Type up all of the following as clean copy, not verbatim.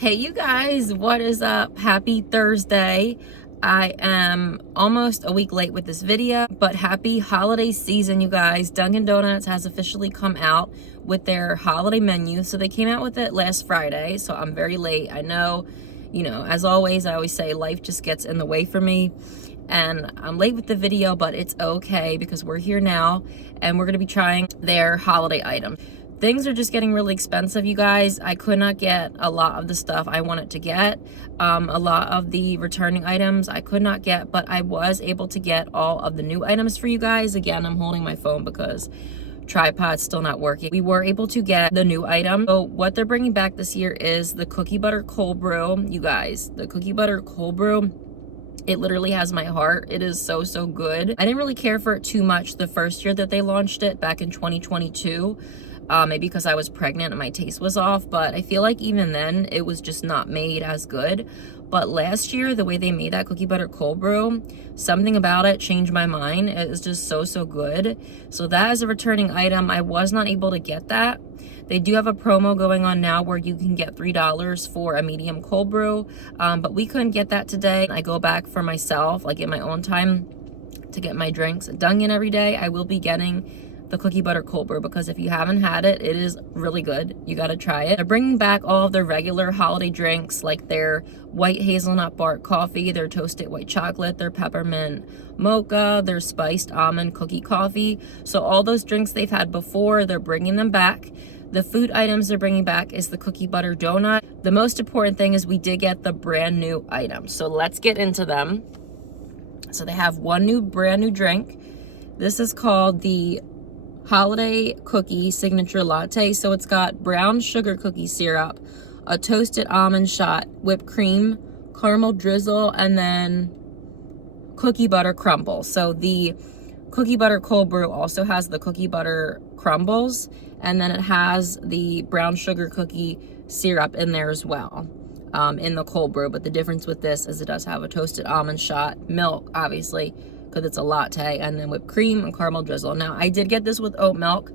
Hey you guys, what is up? Happy Thursday. I am almost a week late with this video, but happy holiday season, you guys. Dunkin Donuts has officially come out with their holiday menu. So they came out with it last Friday, so I'm very late. I know, as always, I always say life just gets in the way for me. And I'm late with the video, but it's okay because we're here now and we're gonna be trying their holiday items. Things are just getting really expensive, you guys. I could not get a lot of the stuff I wanted to get. A lot of the returning items I could not get, but I was able to get all of the new items for you guys. Again, I'm holding my phone because tripod's still not working. We were able to get the new item. So what they're bringing back this year is the Cookie Butter Cold Brew. You guys, the Cookie Butter Cold Brew, it literally has my heart. It is so good. I didn't really care for it too much the first year that they launched it back in 2022. Maybe because I was pregnant and my taste was off, but I feel like even then it was just not made as good. But last year, the way they made that Cookie Butter Cold Brew, something about it changed my mind. It is just so good. So that is a returning item. I was not able to get that. They do have a promo going on now where you can get $3 for a medium cold brew, but we couldn't get that today. I go back for myself, like in my own time, to get my drinks at Dunkin every day. I will be getting the Cookie Butter Cold Brew because if you haven't had it, it is really good. You gotta try it. They're bringing back all of their regular holiday drinks, like their white hazelnut bark coffee, their toasted white chocolate, their peppermint mocha, their spiced almond cookie coffee. So all those drinks they've had before, they're bringing them back. The food items they're bringing back is the cookie butter donut. The most important thing is we did get the brand new items. So let's get into them. So they have one brand new drink. This is called the Holiday Cookie Signature Latte. So it's got brown sugar cookie syrup, a toasted almond shot, whipped cream, caramel drizzle, and then cookie butter crumble. So the Cookie Butter Cold Brew also has the cookie butter crumbles, and then it has the brown sugar cookie syrup in there as well, in the cold brew. But the difference with this is it does have a toasted almond shot, milk, obviously, because it's a latte, and then whipped cream and caramel drizzle. Now, I did get this with oat milk.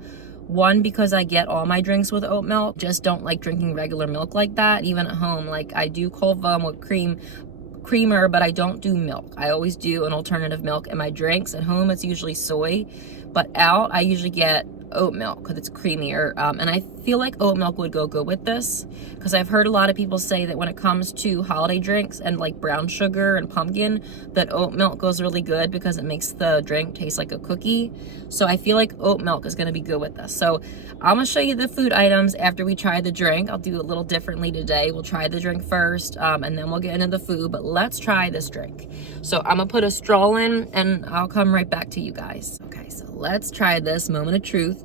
One, because I get all my drinks with oat milk. Just don't like drinking regular milk like that, even at home. Like, I do cold foam with creamer, but I don't do milk. I always do an alternative milk in my drinks. At home, it's usually soy, but out, I usually get oat milk because it's creamier, and I feel like oat milk would go good with this because I've heard a lot of people say that when it comes to holiday drinks and like brown sugar and pumpkin, that oat milk goes really good because it makes the drink taste like a cookie. So I feel like oat milk is going to be good with this. So I'm going to show you the food items after we try the drink. I'll do it a little differently today. We'll try the drink first, and then we'll get into the food, but let's try this drink. So I'm going to put a straw in and I'll come right back to you guys. Okay, so let's try this moment of truth.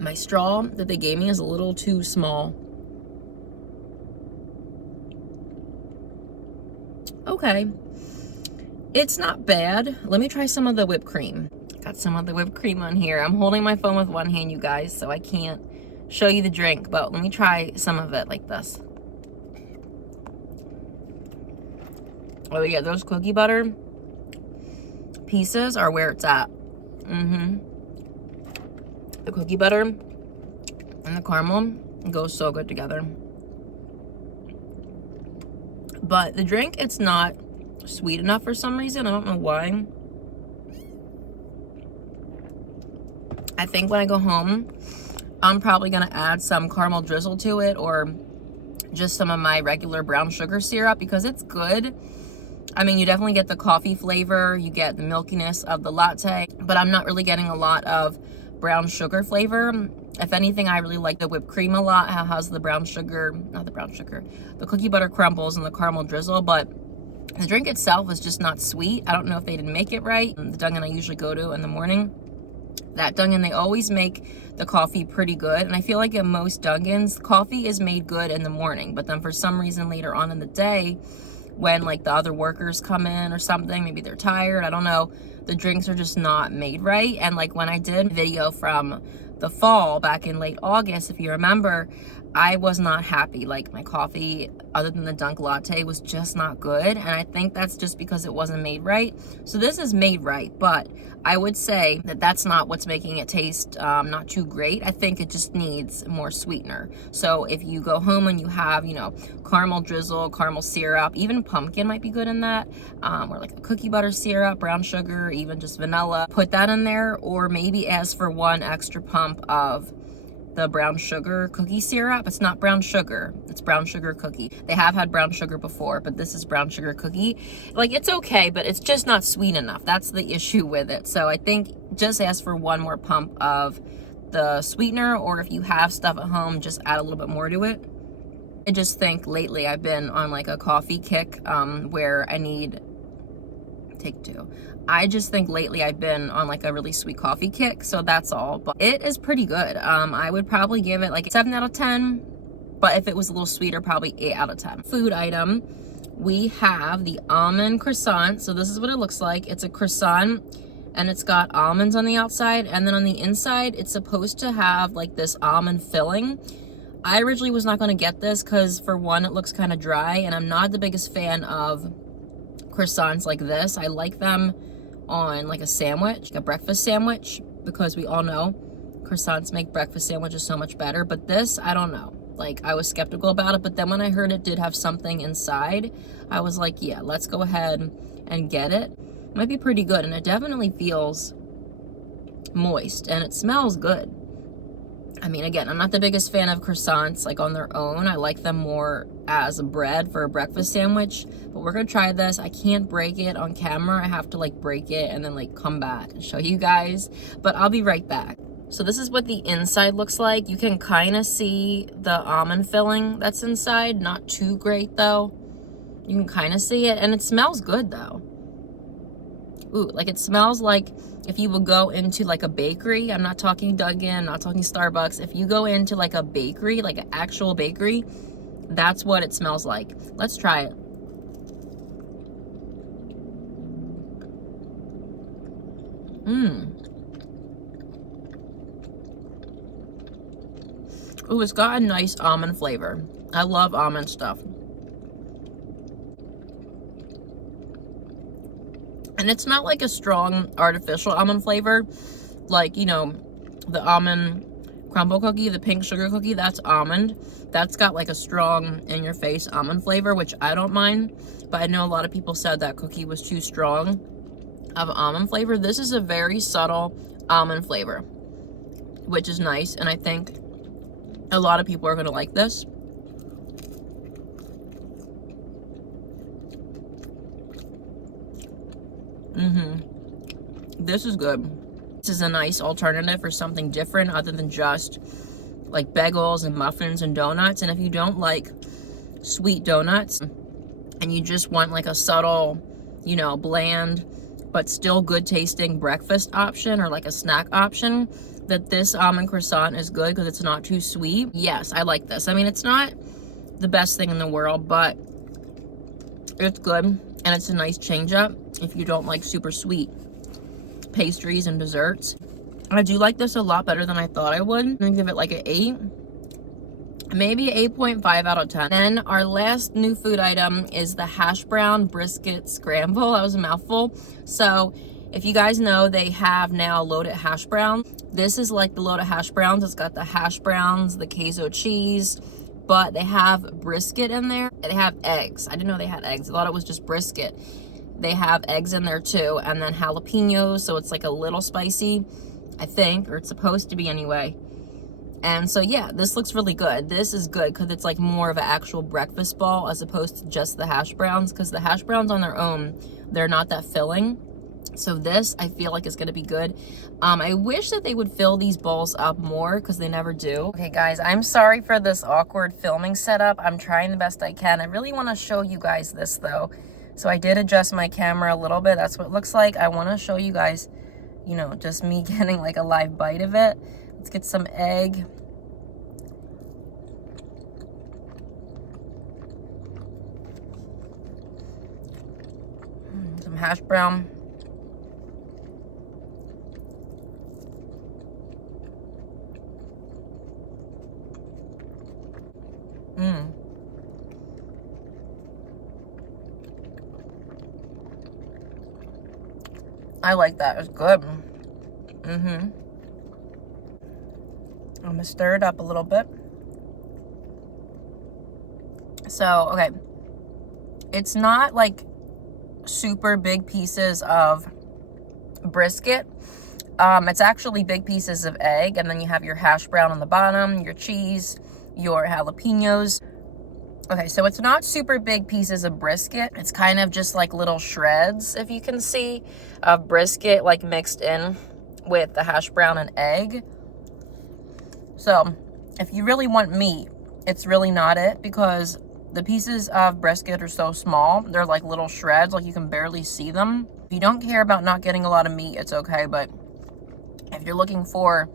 My straw that they gave me is a little too small. Okay, it's not bad. Let me try some of the whipped cream. Got some of the whipped cream on here. I'm holding my phone with one hand, you guys, so I can't show you the drink, but let me try some of it like this. Oh yeah, those cookie butter pieces are where it's at. The cookie butter and the caramel go so good together. But the drink, it's not sweet enough for some reason. I don't know why. I think when I go home, I'm probably gonna add some caramel drizzle to it or just some of my regular brown sugar syrup because it's good. I mean, you definitely get the coffee flavor, you get the milkiness of the latte, but I'm not really getting a lot of brown sugar flavor. If anything, I really like the whipped cream a lot. How has the brown sugar, not the brown sugar, the cookie butter crumbles and the caramel drizzle, but the drink itself is just not sweet. I don't know if they didn't make it right. The Dunkin I usually go to in the morning, that Dunkin, they always make the coffee pretty good. And I feel like at most Dunkins, coffee is made good in the morning, but then for some reason later on in the day, when like the other workers come in or something, maybe they're tired, I don't know, the drinks are just not made right. And like when I did a video from the fall back in late August, if you remember, I was not happy. Like, my coffee, other than the Dunk Latte, was just not good. And I think that's just because it wasn't made right. So this is made right, but I would say that that's not what's making it taste not too great. I think it just needs more sweetener. So if you go home and you have, you know, caramel drizzle, caramel syrup, even pumpkin might be good in that, or like a cookie butter syrup, brown sugar, even just vanilla, put that in there, or maybe ask for 1 extra pump of the brown sugar cookie syrup. It's not brown sugar, it's brown sugar cookie. They have had brown sugar before, but this is brown sugar cookie. Like, it's okay, but it's just not sweet enough. That's the issue with it. So I think just ask for 1 more pump of the sweetener, or if you have stuff at home, just add a little bit more to it. I just think lately I've been on like a coffee kick where I need, take 2. I just think lately I've been on like a really sweet coffee kick, so that's all. But it is pretty good. I would probably give it like a 7 out of 10, but if it was a little sweeter, probably 8 out of 10. Food item, we have the Almond Croissant. So this is what it looks like. It's a croissant, and it's got almonds on the outside, and then on the inside, it's supposed to have like this almond filling. I originally was not going to get this because, for one, it looks kind of dry, and I'm not the biggest fan of croissants like this. I like them on like a sandwich, like a breakfast sandwich, because we all know croissants make breakfast sandwiches so much better. But this, I don't know. Like, I was skeptical about it, but then when I heard it did have something inside, I was like, yeah, let's go ahead and get it. It might be pretty good, and it definitely feels moist, and it smells good. I mean, again, I'm not the biggest fan of croissants like on their own. I like them more as a bread for a breakfast sandwich, but we're gonna try this. I can't break it on camera. I have to like break it and then like come back and show you guys, but I'll be right back. So this is what the inside looks like. You can kind of see the almond filling that's inside. Not too great though. You can kind of see it, and it smells good though. Ooh, like it smells like if you would go into like a bakery. I'm not talking Dunkin', I'm not talking Starbucks. If you go into like a bakery, like an actual bakery, that's what it smells like. Let's try it. Ooh, it's got a nice almond flavor. I love almond stuff. And it's not like a strong artificial almond flavor, like, you know, the almond crumble cookie, the pink sugar cookie, that's almond. That's got like a strong in-your-face almond flavor, which I don't mind. But I know a lot of people said that cookie was too strong of almond flavor. This is a very subtle almond flavor, which is nice. And I think a lot of people are going to like this. This is good. This is a nice alternative for something different other than just like bagels and muffins and donuts. And if you don't like sweet donuts and you just want like a subtle, you know, bland but still good tasting breakfast option or like a snack option, that this almond croissant is good because it's not too sweet. Yes, I like this. I mean, it's not the best thing in the world, but it's good, and it's a nice change up if you don't like super sweet pastries and desserts. I do like this a lot better than I thought I would. I'm gonna give it like an 8, maybe 8.5 out of 10. And our last new food item is the Hashbrown Brisket Scramble. That was a mouthful. So if you guys know, they have now loaded hash browns. This is like the loaded hash browns. It's got the hash browns, the queso cheese, but they have brisket in there. They have eggs. I didn't know they had eggs. I thought it was just brisket. They have eggs in there too, and then jalapenos, so it's like a little spicy, I think, or it's supposed to be anyway. And so yeah, this looks really good. This is good because it's like more of an actual breakfast ball as opposed to just the hash browns, because the hash browns on their own, they're not that filling. So this, I feel like, is going to be good. I wish that they would fill these balls up more because they never do. Okay, guys, I'm sorry for this awkward filming setup. I'm trying the best I can. I really want to show you guys this, though. So I did adjust my camera a little bit. That's what it looks like. I want to show you guys, you know, just me getting like a live bite of it. Let's get some egg. Some hash brown. I like that. It's good. I'm gonna stir it up a little bit. So, okay. It's not like super big pieces of brisket. It's actually big pieces of egg, and then you have your hash brown on the bottom, your cheese, your jalapenos. Okay, so it's not super big pieces of brisket. It's kind of just like little shreds, if you can see, of brisket like mixed in with the hash brown and egg. So if you really want meat, it's really not it, because the pieces of brisket are so small. They're like little shreds, like you can barely see them. If you don't care about not getting a lot of meat, it's okay. But if you're looking for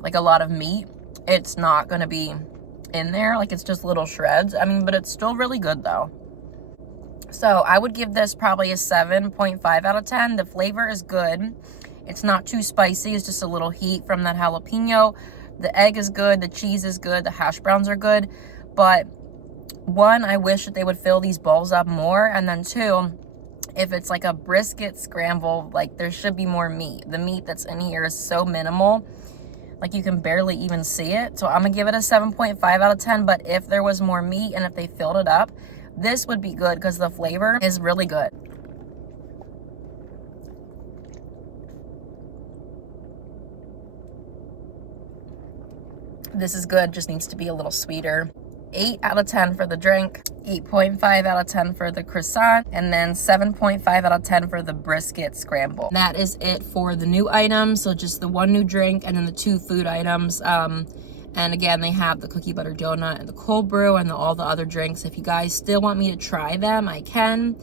like a lot of meat, it's not going to be in there. Like, it's just little shreds. I mean, but it's still really good though. So I would give this probably a 7.5 out of 10. The flavor is good. It's not too spicy. It's just a little heat from that jalapeno. The egg is good. The cheese is good. The hash browns are good. But one, I wish that they would fill these bowls up more. And then two, if it's like a brisket scramble, like, there should be more meat. The meat that's in here is so minimal. Like, you can barely even see it. So I'm gonna give it a 7.5 out of 10. But if there was more meat and if they filled it up, this would be good, because the flavor is really good. This is good, just needs to be a little sweeter. 8 out of 10 for the drink, 8.5 out of 10 for the croissant, and then 7.5 out of 10 for the brisket scramble. That is it for the new items. So just the one new drink and then the 2 food items. And again, they have the cookie butter donut and the cold brew and all the other drinks. If you guys still want me to try them, I can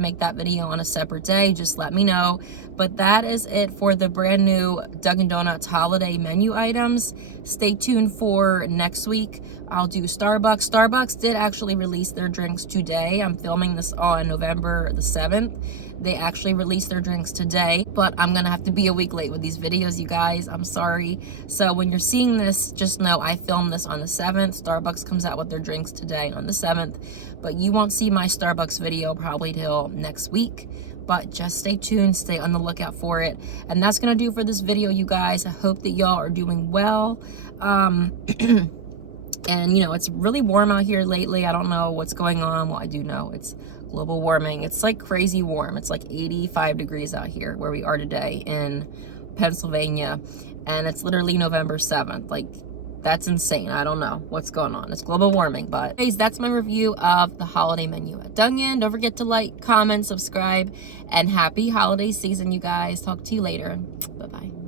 make that video on a separate day. Just let me know. But that is it for the brand new Dunkin Donuts Holiday Menu items. Stay tuned for next week. I'll do Starbucks. Starbucks did actually release their drinks today. I'm filming this on November the 7th. They actually released their drinks today, but I'm gonna have to be a week late with these videos, you guys. I'm sorry. So when you're seeing this, just know I filmed this on the 7th. Starbucks comes out with their drinks today on the 7th, but you won't see my Starbucks video probably till next week. But just stay tuned, stay on the lookout for it. And that's gonna do for this video, you guys. I hope that y'all are doing well. And you know, it's really warm out here lately. I don't know what's going on. Well, I do know it's global warming. It's like crazy warm. It's like 85 degrees out here where we are today in Pennsylvania, and it's literally November 7th. Like, that's insane. I don't know what's going on. It's global warming. But anyways, that's my review of the holiday menu at Dunkin. Don't forget to like, comment, subscribe, and happy holiday season, you guys. Talk to you later. Bye-bye.